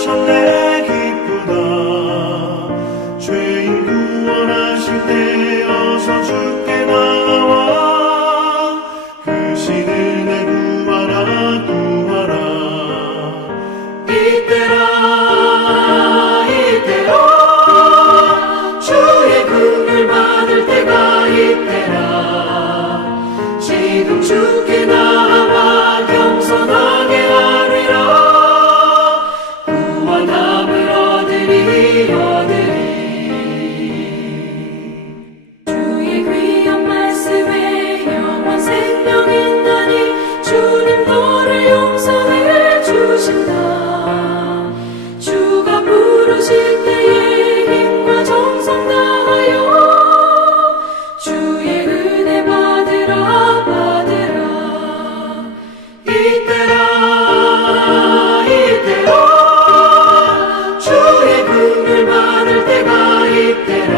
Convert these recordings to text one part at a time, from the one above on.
구원하셨네 기쁘다. 죄인 구원하실 때 어서 주께 나와 그 신은혜 구하라 구하라. 이때라 주의 긍휼 받을 때가 이때라. 지금 주께 나와 겸손하게 하리라. 구원함을 얻으리 주의 귀한 말씀에 영원 생명 있나니 주님 너를 용서해 주신다. 주가 부르실 때에 힘과 정성 다하여 주의 은혜 받으라 받으라. 이때라 주의 긍휼 받을 때가 이때라.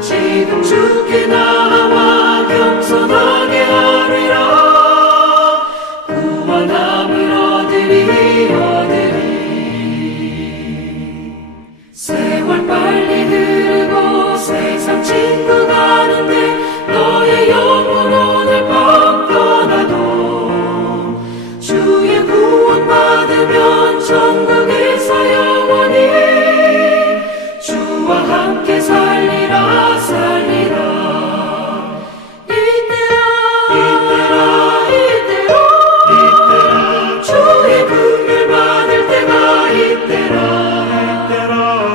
지금 주께 나와 겸손하게 하리라. 구원함을 얻으리 세월 빨리 흐르고 세상 친구 가는데 너의 영혼 오늘 밤 떠나도 주의 구원 받으면 천국에서 영원히 주와 함께 살리라. 이때라 주의 긍휼 받을 때가 이때라.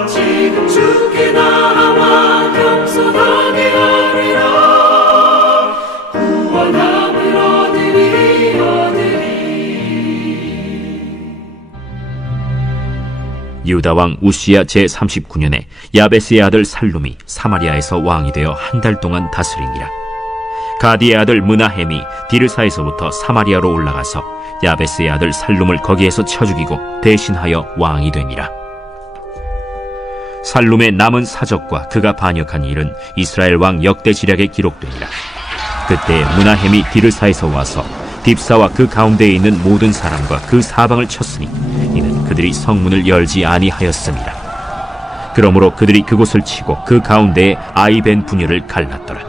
지금 주께 나와 겸손하게 하리라. 구원함을 얻으리 유다 왕 우시야 제39년에 야베스의 아들 살룸이 사마리아에서 왕이 되어 한 달 동안 다스리니라. 가디의 아들 므나헴이 디르사에서부터 사마리아로 올라가서 야베스의 아들 살룸을 거기에서 쳐 죽이고 대신하여 왕이 되니라. 살룸의 남은 사적과 그가 반역한 일은 이스라엘 왕 역대지략에 기록되니라. 그때 므나헴이 디르사에서 와서 딥사와 그 가운데에 있는 모든 사람과 그 사방을 쳤으니 이는 그들이 성문을 열지 아니하였음이라. 그러므로 그들이 그곳을 치고 그 가운데에 아이벤 분열을 갈랐더라.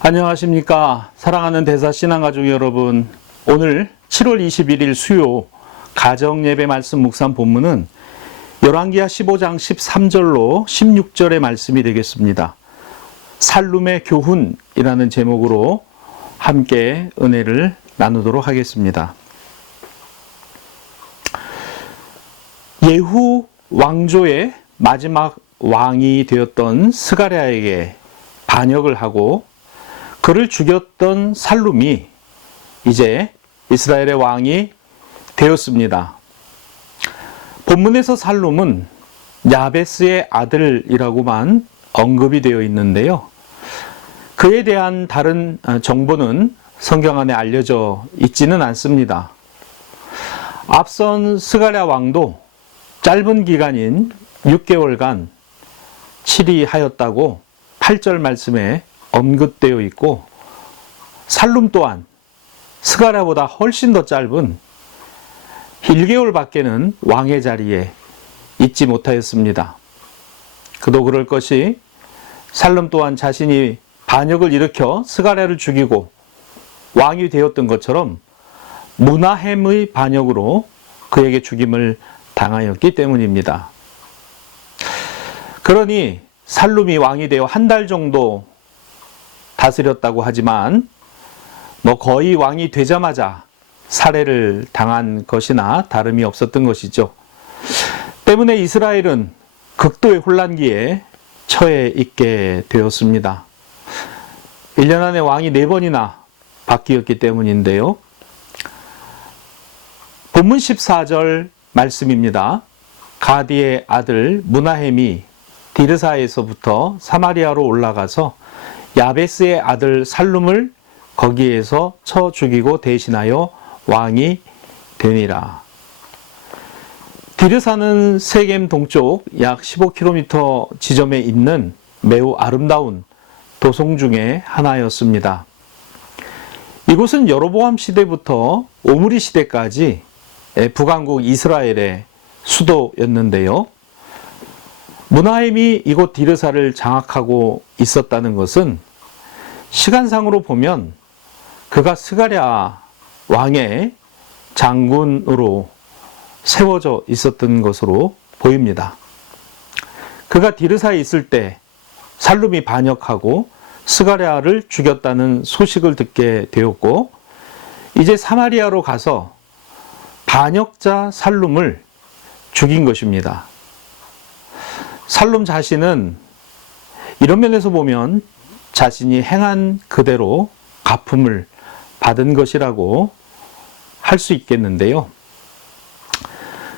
안녕하십니까. 사랑하는 대사신앙가족 여러분, 오늘 7월 21일 수요 가정예배 말씀 묵상 본문은 열왕기하 15장 13절로 16절의 말씀이 되겠습니다. 살룸의 교훈이라는 제목으로 함께 은혜를 나누도록 하겠습니다. 예후 왕조의 마지막 왕이 되었던 스가랴에게 반역을 하고 그를 죽였던 살룸이 이제 이스라엘의 왕이 되었습니다. 본문에서 살룸은 야베스의 아들이라고만 언급이 되어 있는데요. 그에 대한 다른 정보는 성경 안에 알려져 있지는 않습니다. 앞선 스가랴 왕도 짧은 기간인 6개월간 치리하였다고 8절 말씀에 언급되어 있고, 살룸 또한 스가랴보다 훨씬 더 짧은 1개월밖에는 왕의 자리에 있지 못하였습니다. 그도 그럴 것이 살룸 또한 자신이 반역을 일으켜 스가랴를 죽이고 왕이 되었던 것처럼 므나헴의 반역으로 그에게 죽임을 당하였기 때문입니다. 그러니 살룸이 왕이 되어 한 달 정도 다스렸다고 하지만 거의 왕이 되자마자 살해를 당한 것이나 다름이 없었던 것이죠. 때문에 이스라엘은 극도의 혼란기에 처해 있게 되었습니다. 1년 안에 왕이 4번이나 바뀌었기 때문인데요. 본문 14절 말씀입니다. 가디의 아들 므나헴이 디르사에서부터 사마리아로 올라가서 야베스의 아들 살룸을 거기에서 쳐 죽이고 대신하여 왕이 되니라. 디르사는 세겜 동쪽 약 15km 지점에 있는 매우 아름다운 도성 중에 하나였습니다. 이곳은 여로보암 시대부터 오므리 시대까지 북왕국 이스라엘의 수도였는데요. 무나헴이 이곳 디르사를 장악하고 있었다는 것은 시간상으로 보면 그가 스가랴 왕의 장군으로 세워져 있었던 것으로 보입니다. 그가 디르사에 있을 때 살룸이 반역하고 스가랴를 죽였다는 소식을 듣게 되었고, 이제 사마리아로 가서 반역자 살룸을 죽인 것입니다. 살룸 자신은 이런 면에서 보면 자신이 행한 그대로 갚음을 받은 것이라고 할 수 있겠는데요.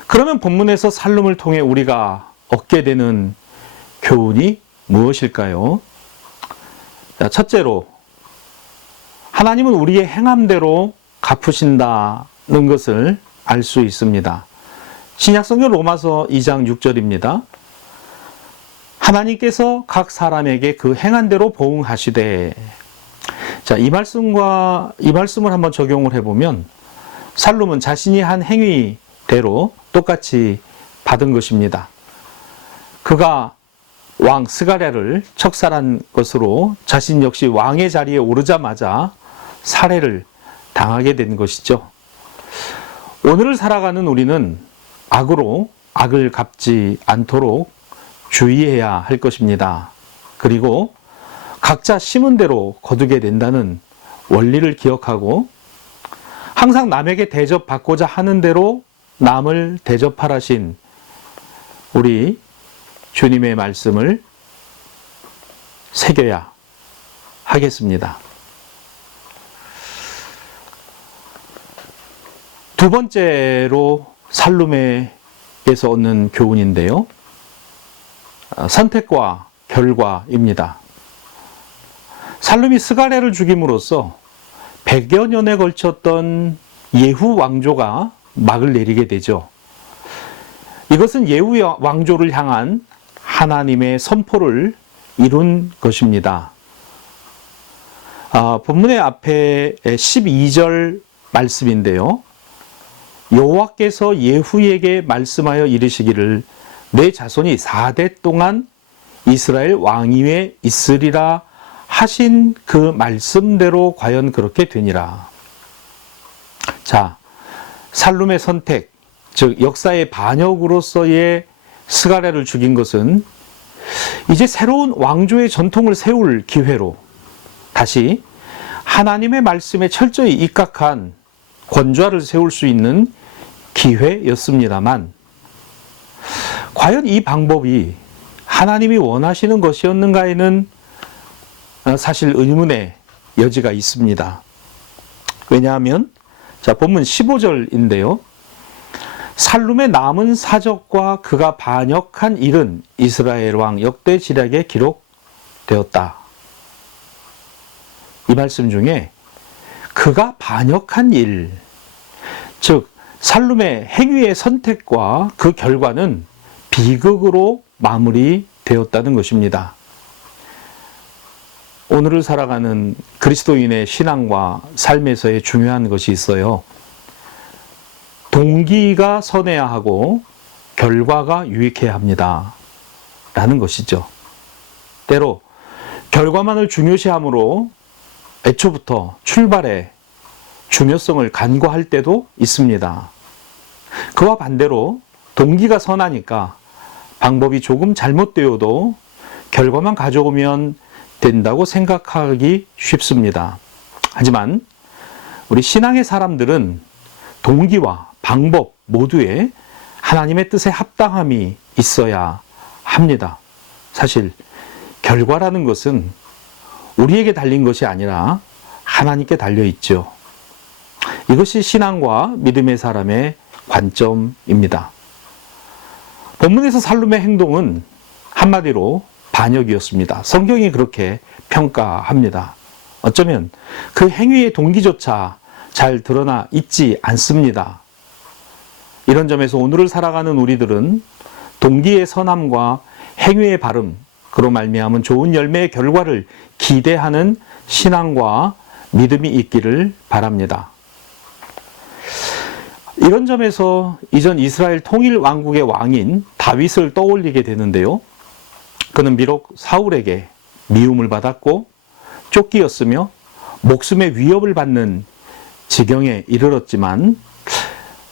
그러면 본문에서 살룸을 통해 우리가 얻게 되는 교훈이 무엇일까요? 첫째로, 하나님은 우리의 행함대로 갚으신다는 것을 알 수 있습니다. 신약성경 로마서 2장 6절입니다. 하나님께서 각 사람에게 그 행한 대로 보응하시되. 자, 이 말씀을 한번 적용을 해보면 살룸은 자신이 한 행위대로 똑같이 받은 것입니다. 그가 왕 스가랴를 척살한 것으로 자신 역시 왕의 자리에 오르자마자 살해를 당하게 된 것이죠. 오늘을 살아가는 우리는 악으로 악을 갚지 않도록 주의해야 할 것입니다. 그리고 각자 심은 대로 거두게 된다는 원리를 기억하고 항상 남에게 대접받고자 하는 대로 남을 대접하라신 우리 주님의 말씀을 새겨야 하겠습니다. 두 번째로 살룸에게서 얻는 교훈인데요. 선택과 결과입니다. 살룸이 스가랴를 죽임으로써 100여 년에 걸쳤던 예후 왕조가 막을 내리게 되죠. 이것은 예후 왕조를 향한 하나님의 선포를 이룬 것입니다. 본문의 앞에 12절 말씀인데요. 여호와께서 예후에게 말씀하여 이르시기를 내 자손이 4대 동안 이스라엘 왕위에 있으리라 하신 그 말씀대로 과연 그렇게 되니라. 자, 살룸의 선택, 즉 역사의 반역으로서의 스가랴를 죽인 것은 이제 새로운 왕조의 전통을 세울 기회로 다시 하나님의 말씀에 철저히 입각한 권좌를 세울 수 있는 기회였습니다만, 과연 이 방법이 하나님이 원하시는 것이었는가에는 사실 의문의 여지가 있습니다. 왜냐하면 자, 본문 15절인데요. 살룸의 남은 사적과 그가 반역한 일은 이스라엘 왕 역대 지략에 기록되었다. 이 말씀 중에 그가 반역한 일, 즉 살룸의 행위의 선택과 그 결과는 비극으로 마무리되었다는 것입니다. 오늘을 살아가는 그리스도인의 신앙과 삶에서의 중요한 것이 있어요. 동기가 선해야 하고 결과가 유익해야 합니다. 라는 것이죠. 때로 결과만을 중요시함으로 애초부터 출발의 중요성을 간과할 때도 있습니다. 그와 반대로 동기가 선하니까 방법이 조금 잘못되어도 결과만 가져오면 된다고 생각하기 쉽습니다. 하지만 우리 신앙의 사람들은 동기와 방법 모두에 하나님의 뜻에 합당함이 있어야 합니다. 사실 결과라는 것은 우리에게 달린 것이 아니라 하나님께 달려 있죠. 이것이 신앙과 믿음의 사람의 관점입니다. 본문에서 살룸의 행동은 한마디로 반역이었습니다. 성경이 그렇게 평가합니다. 어쩌면 그 행위의 동기조차 잘 드러나 있지 않습니다. 이런 점에서 오늘을 살아가는 우리들은 동기의 선함과 행위의 바름, 그로 말미암은 좋은 열매의 결과를 기대하는 신앙과 믿음이 있기를 바랍니다. 이런 점에서 이전 이스라엘 통일 왕국의 왕인 다윗을 떠올리게 되는데요. 그는 비록 사울에게 미움을 받았고 쫓기었으며 목숨의 위협을 받는 지경에 이르렀지만,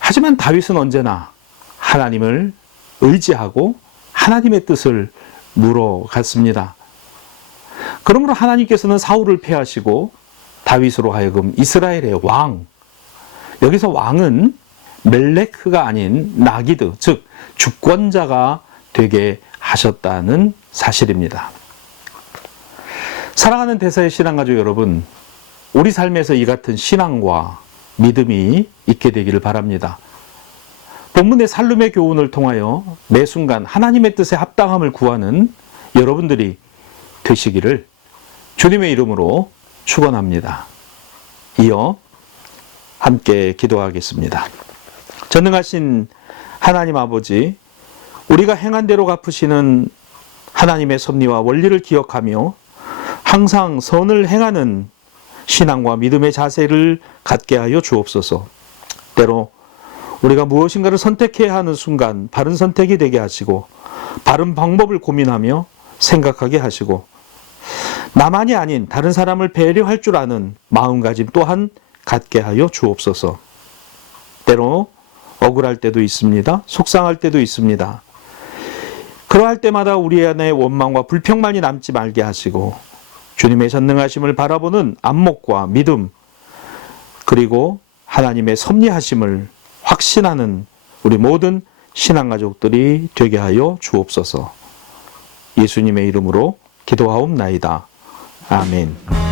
하지만 다윗은 언제나 하나님을 의지하고 하나님의 뜻을 물어갔습니다. 그러므로 하나님께서는 사울을 패하시고 다윗으로 하여금 이스라엘의 왕, 여기서 왕은 멜레크가 아닌 나기드, 즉 주권자가 되게 하셨다는 사실입니다. 사랑하는 대사의 신앙가족 여러분, 우리 삶에서 이 같은 신앙과 믿음이 있게 되기를 바랍니다. 본문의 살룸의 교훈을 통하여 매 순간 하나님의 뜻에 합당함을 구하는 여러분들이 되시기를 주님의 이름으로 축원합니다. 이어 함께 기도하겠습니다. 전능하신 하나님 아버지, 우리가 행한 대로 갚으시는 하나님의 섭리와 원리를 기억하며 항상 선을 행하는 신앙과 믿음의 자세를 갖게 하여 주옵소서. 때로 우리가 무엇인가를 선택해야 하는 순간 바른 선택이 되게 하시고, 바른 방법을 고민하며 생각하게 하시고, 나만이 아닌 다른 사람을 배려할 줄 아는 마음가짐 또한 갖게 하여 주옵소서. 때로 억울할 때도 있습니다. 속상할 때도 있습니다. 그러할 때마다 우리 안에 원망과 불평만이 남지 말게 하시고, 주님의 전능하심을 바라보는 안목과 믿음, 그리고 하나님의 섭리하심을 확신하는 우리 모든 신앙가족들이 되게 하여 주옵소서. 예수님의 이름으로 기도하옵나이다. 아멘.